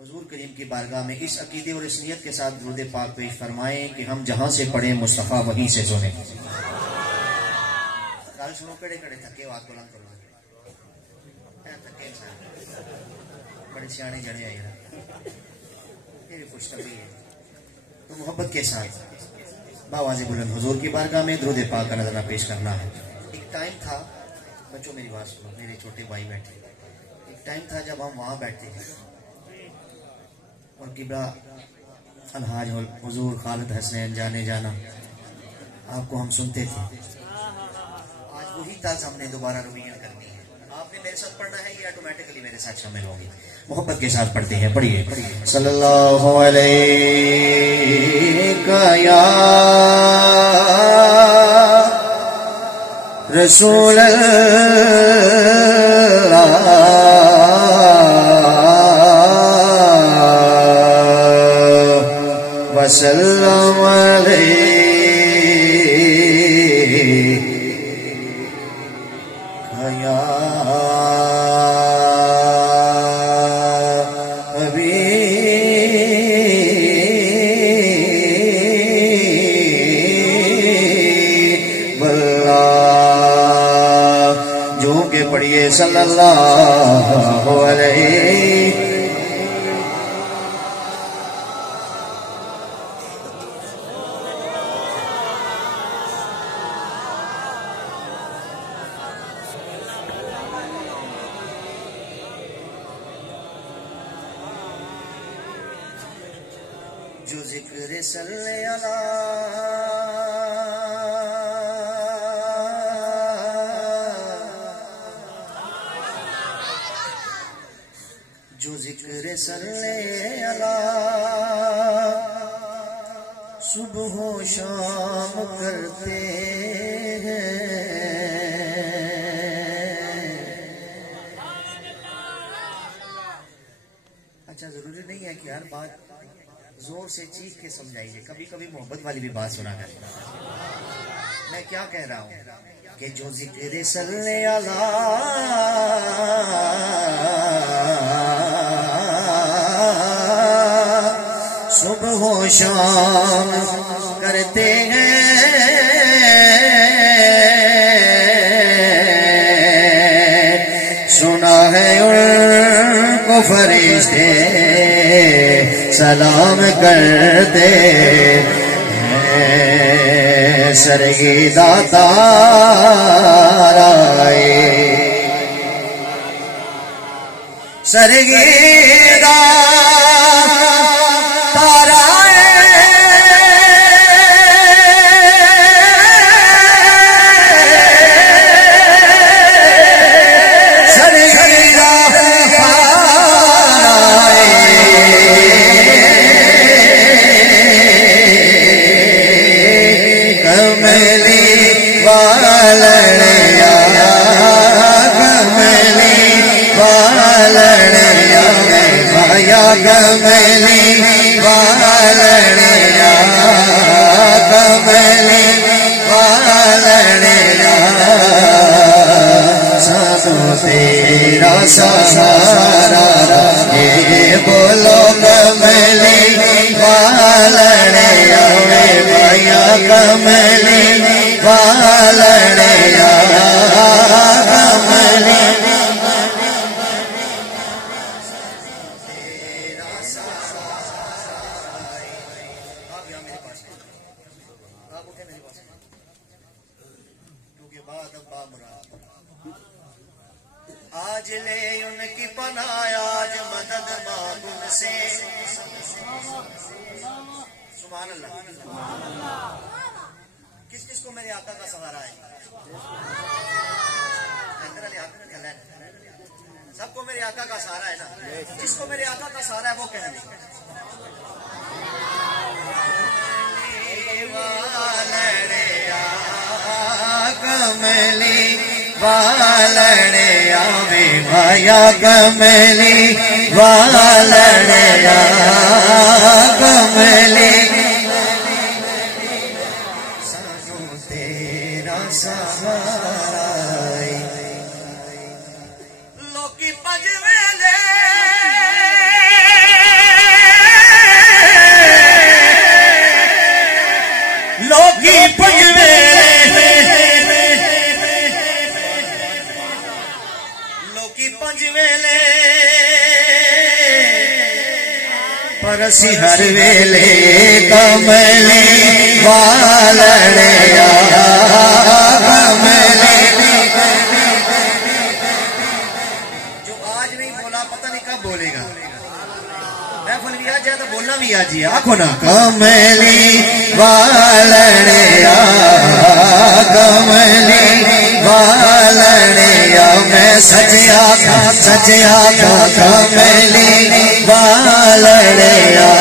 حضور کریم کی بارگاہ میں اس عقیدے اور اس نیت کے ساتھ درود پاک پیش فرمائیں کہ ہم جہاں سے پڑھیں مصطفیٰ وہیں سے سنیں. گل سنو کڑے کڑے تھکے بات بلند کرو تھکے انسان بڑے سیانے جڑے آئے میری خوش طبی ہے تو محبت کے ساتھ باواز بلند حضور کی بارگاہ میں درود پاک کا نظرانہ پیش کرنا ہے. ایک ٹائم تھا بچوں میری بات سنو میرے چھوٹے بھائی بیٹھے ایک ٹائم تھا جب ہم وہاں بیٹھتے تھے اور قبلہ الحاج حضور خالد حسنین جانے جانا آپ کو ہم سنتے تھے. آج وہی طرز ہم نے دوبارہ رویہ کرنی ہے. آپ نے میرے ساتھ پڑھنا ہے یہ آٹومیٹکلی میرے ساتھ شامل ہوگی. محبت کے ساتھ پڑھتے ہیں پڑھیے صلی اللہ علیہ یا رسول اللہ وسلم علیہ یا حبیب اللہ. جو کہ پڑھیے صلی اللہ علیہ جو ذکر صلی جو ذکر صلی صبح و شام کرتے ہیں اچھا ضروری نہیں ہے کہ ہر بات زور سے چیخ کے سمجھائیے کبھی کبھی محبت والی بھی بات سنا کر. میں کیا کہہ رہا ہوں کہ جو ذکر صلی صبح و شام کرتے ہیں سنا ہے ان کو فرشتے سلام کرتے ہیں. سرگی داتا رائے سرگی داتا رائے سرگی داتا کملی والڑیا کملی والڑیا سانو تیرا سہارا یہ بولو کملی والڑیا بھیا کملی والڑیا کملی آج لے ان کی پناہ آج مدد مانگ ان سے. سبحان اللہ. کس کس کو میرے آقا کا سہارا ہے؟ سب کو میرے آقا کا سہارا ہے نا. جس کو میرے آقا کا سہارا ہے وہ کہہ دیں کملی والڑیا میں بھایا کملی والڑیا کملی سانو تیرا سہارا. لوکی پج ویلے سی ہر ویلے کملی والڑیا کملی جو آج نہیں بولا پتہ نہیں کب بولے گا محفل بھی آج ہے تو بولنا بھی آج ہی آنکھو نا کملی والڑیا کملی والڑیا میں سجیا تھا کملی والڑیا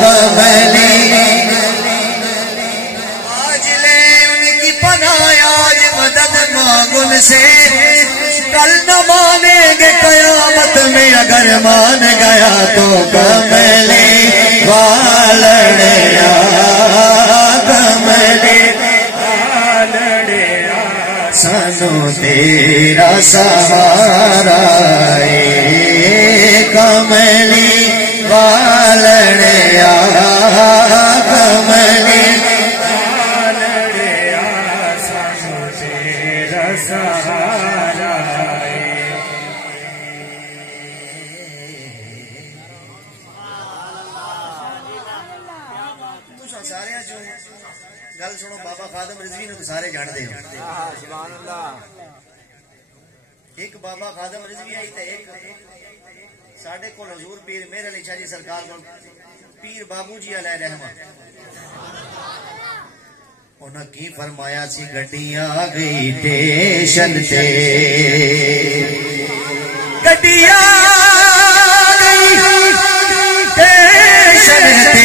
کملی آج لے ان کی پناہ آج مدد مانگ ان سے کل نہ مانیں گے قیامت میں اگر مان گیا تو کملی والڑیا کملی والڑیا سانو تیرا سہارا کملی والڑیا کملی والڑیا سانو تیرا سہارا سارے گل سنو بابا خادم رضوی نے تو سارے جانتے ہو سبحان اللہ ایک بابا خادم رضوی آئی تے ایک ساڈے کول حضور پیر میرے علی شاہ جی سرکار کول پیر بابو جی علیہ رحمت انہاں کی فرمایا سی گڈیاں گئی ٹیشن تے گڈیاں گئی ٹیشن تے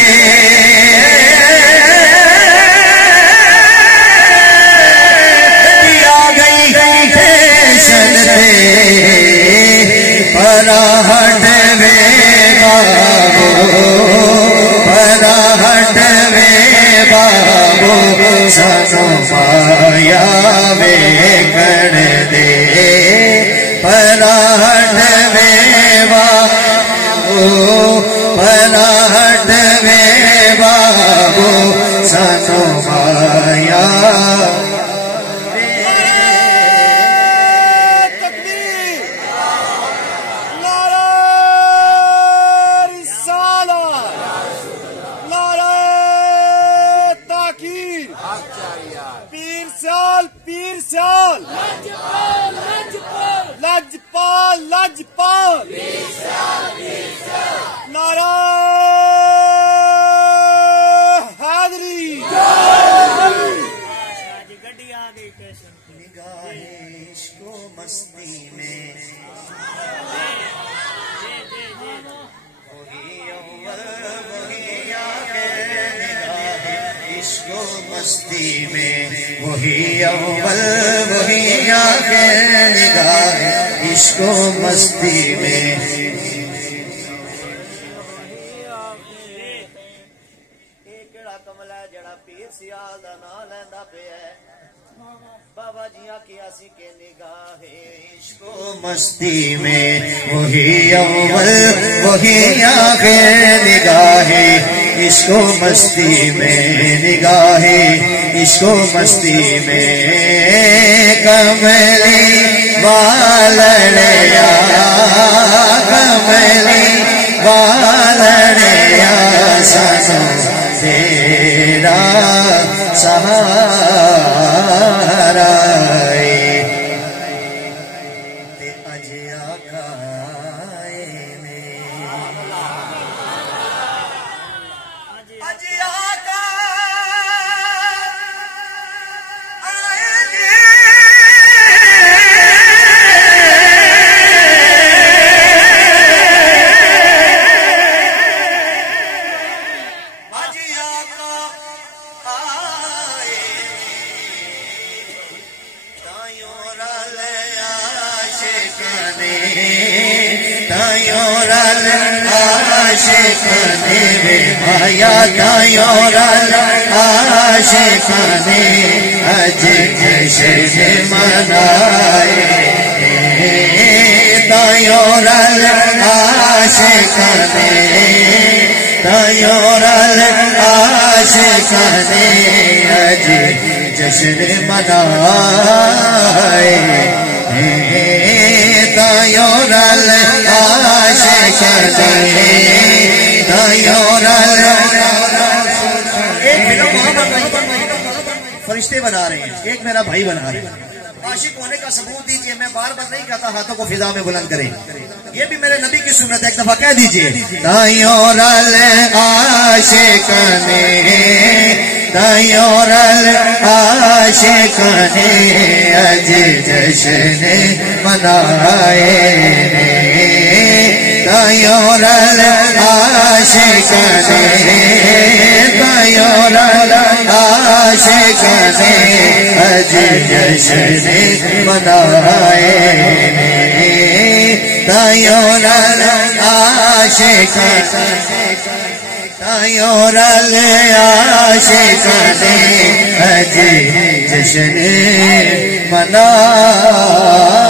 پراہٹ وے بابو پراہٹ وے بابو سانو مایا وے کر دے پراہٹ وے بابو پراہٹ وے بابو سانو مایا لجپال نعرہ حیدری نگاہ عشق و مستی میں وہی اول وہی آخر نگاہ عشق و مستی میں وہی اول وہی آخر نگاہ عشق و مستی میں کیڑا کمل ہے جڑا پیر سیال دا نام لیندا پیا ہے بابا جی آکھیا سی کہ نگاہ عشق و مستی میں وہی اول وہی آخر نگاہ عشق و مستی میں نگاہ عشق و مستی میں کملی والڑیا کملی والڑیا سانو تیرا سہارا تے اج آقا اج آقا مایا تایور عاشقانے اج جشن منائے تایور عاشقانے تایور عاشقانے اج جشن منائے تایور عاشقانے ایک بیگم محمد فرشتے بنا رہے ہیں، ایک میرا بھائی بنا رہے ہیں. عاشق ہونے کا ثبوت دیجئے. میں بار بار نہیں کہتا ہاتھوں کو فضا میں بلند کریں، یہ بھی میرے نبی کی سنت ہے. ایک دفعہ کہہ دیجئے تایورل عاشقانے، تایورل عاشقانے اج جشن منائے، تایورل عاشقانے، تایورل عاشقانے اج جشن منائے، تایورل عاشقانے، تایورل عاشقانے اج جشن منائے.